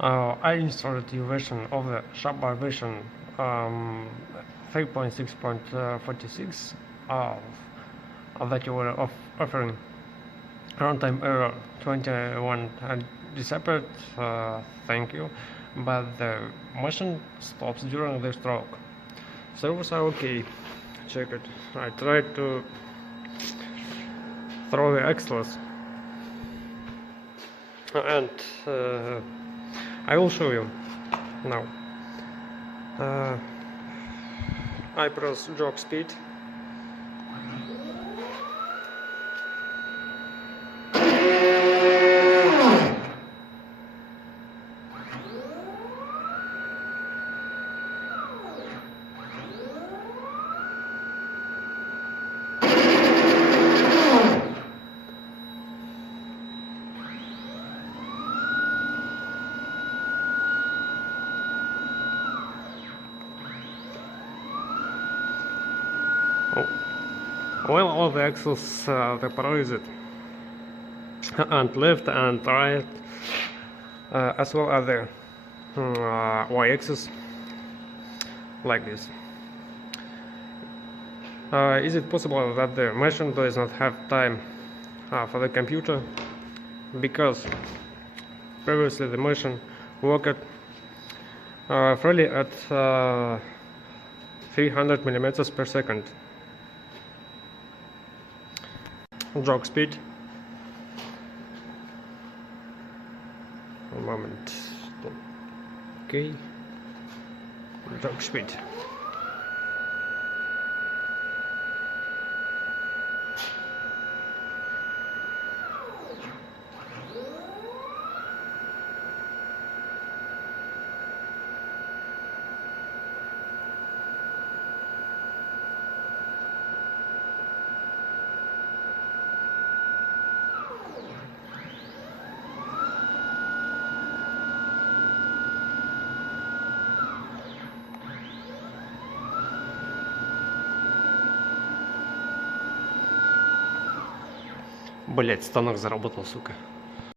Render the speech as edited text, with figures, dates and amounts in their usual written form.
I installed the version of the Shopper version 3.6.46 that you were offering. Runtime error 21 December, thank you, but the machine stops during the stroke. Servers are okay, check it. I tried to throw the Extras, and I will show you now. I press jog speed. Well, all the axles separated, and left and right, as well as the y-axis, like this. Is it possible that the machine does not have time for the computer? Because previously the machine worked freely at 300 millimeters per second. Jog speed. One moment. Okay. Jog speed. Блять, станок заработал, сука.